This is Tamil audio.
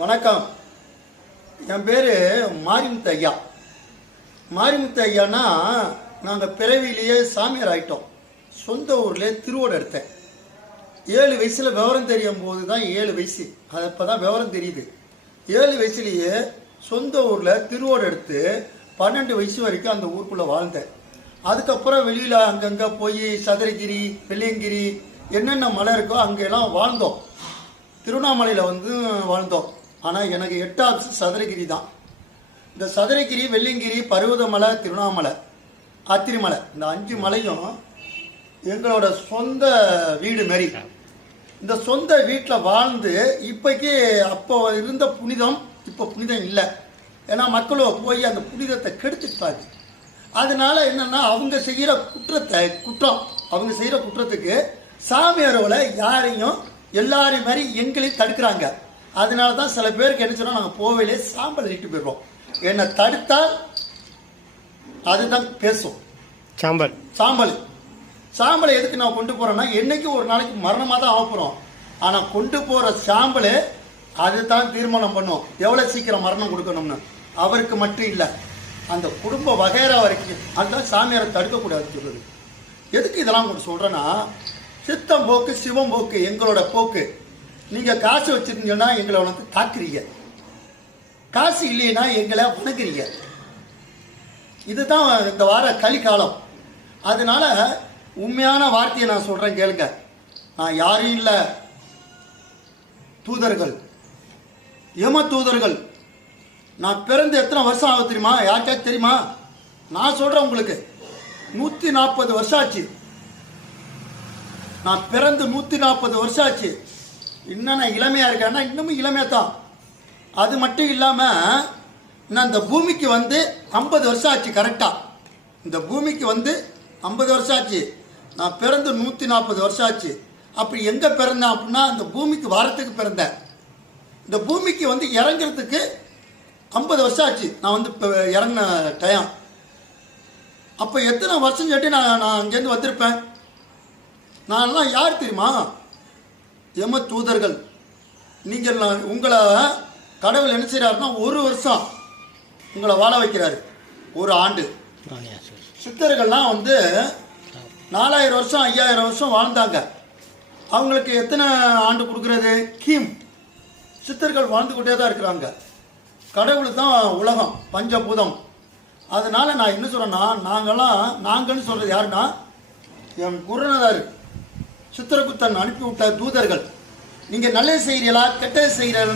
வணக்கம். என் பேர் மாரிமுத்து ஐயா. மாரிமுத்து ஐயானா நாங்கள் பிறவிலேயே சாமியார் ஆகிட்டோம். சொந்த ஊர்லேயே திருவோடு எடுத்தேன். 7 வயசில் விவரம் தெரியும் போது தான் 7 வயசு, அது இப்போ தான் விவரம் தெரியுது. 7 வயசுலேயே சொந்த ஊரில் திருவோடு எடுத்து 12 வயசு வரைக்கும் அந்த ஊருக்குள்ளே வாழ்ந்தேன். அதுக்கப்புறம் வெளியில் அங்கங்கே போய் சதுரகிரி, வெள்ளியங்கிரி, என்னென்ன மலை இருக்கோ அங்கெல்லாம் வாழ்ந்தோம். திருவண்ணாமலையில் வாழ்ந்தோம். ஆனால் எனக்கு 8வது சதுரகிரி தான். இந்த சதுரகிரி, வெள்ளியங்கிரி, பருவதமலை, திருவண்ணாமலை, அத்திரிமலை, இந்த 5 மலையும் எங்களோட சொந்த வீடு மாரி. இந்த சொந்த வீட்டில் வாழ்ந்து இப்போக்கி அப்போ இருந்த புனிதம் இப்போ புனிதம் இல்லை. ஏன்னா மக்களும் போய் அந்த புனிதத்தை கெடுத்துட்டாங்க. அதனால என்னன்னா அவங்க செய்கிற அவங்க செய்கிற குற்றத்துக்கு சாமியாரோல யாரையும் எல்லாரையும் மாதிரி எங்களையும் தடுக்கிறாங்க. அதனால தான் சில பேருக்கு என்ன சொன்னால் நாங்கள் போவையிலே சாம்பல் இட்டு போயிடுவோம். என்னை தடுத்தால் அதுதான் பேசும். சாம்பல் எதுக்கு நான் கொண்டு போகிறேன்னா, என்னைக்கு ஒரு நாளைக்கு மரணமாக தான் ஆக போகிறோம். ஆனால் கொண்டு போகிற சாம்பல் அதுதான் தீர்மானம் பண்ணும் எவ்வளோ சீக்கிரம் மரணம் கொடுக்கணும்னு. அவருக்கு மட்டும் இல்லை, அந்த குடும்ப வகைரா வரைக்கும். அதுதான் சாமியாரை தடுக்கக்கூடாதுன்னு சொல்லுது. எதுக்கு இதெல்லாம் உங்களுக்கு சொல்கிறேன்னா, சித்தம் போக்கு சிவம் போக்கு எங்களோட போக்கு. நீங்கள் காசு வச்சுருந்தீங்கன்னா எங்களை தாக்குறீங்க, காசு இல்லைன்னா எங்களை வணங்குறீங்க. இதுதான் இந்த வார கலிக்காலம். அதனால உண்மையான வார்த்தையை நான் சொல்கிறேன் கேளுங்க. நான் யாரும் இல்லை, தூதர்கள், யம தூதர்கள். நான் பிறந்து எத்தனை வருஷம் ஆகும் தெரியுமா? யாருக்காச்சும் தெரியுமா? நான் சொல்கிறேன் உங்களுக்கு, 140 வருஷம் ஆச்சு. நான் பிறந்து 140 வருஷம் ஆச்சு. இன்னும் நான் இளமையாக இருக்கேன்னா இன்னமும் இளமையாக தான். அது மட்டும் இல்லாமல் நான் இந்த பூமிக்கு 50 வருஷம் ஆச்சு கரெக்டாக. இந்த பூமிக்கு 50 வருஷம் ஆச்சு. நான் பிறந்து 140 வருஷம் ஆச்சு. அப்படி எங்கே பிறந்தேன் அப்படின்னா, இந்த பூமிக்கு வாரத்துக்கு பிறந்தேன். இந்த பூமிக்கு இறங்கிறதுக்கு 50 வருஷம் ஆச்சு. நான் இப்போ இறங்கின டைம். அப்போ எத்தனை வருஷம் சொல்லிட்டு நான் அங்கேருந்து வந்திருப்பேன். நான்லாம் யார் தெரியுமா? யம தூதர்கள். நீங்கள் உங்களை கடவுள் என்ன செய்கிறாருன்னா, 1 வருஷம் உங்களை வாழ வைக்கிறாரு, 1 ஆண்டு. சித்தர்கள்லாம் 4000 வருஷம் 5000 வருஷம் வாழ்ந்தாங்க. அவங்களுக்கு எத்தனை ஆண்டு கொடுக்குறது? சித்தர்கள் வாழ்ந்து கொண்டே தான் இருக்கிறாங்க. கடவுள் தான் உலகம், பஞ்சபூதம். அதனால் நான் என்ன சொல்கிறேன்னா, நாங்கள்னு சொல்கிறது யாருன்னா, என் குருநாதர் சித்திரகுப்தன் அனுப்பி விட்ட தூதர்கள். நீங்கள் நல்லது செய்கிறீங்களா கெட்டது செய்கிறீங்கன்னு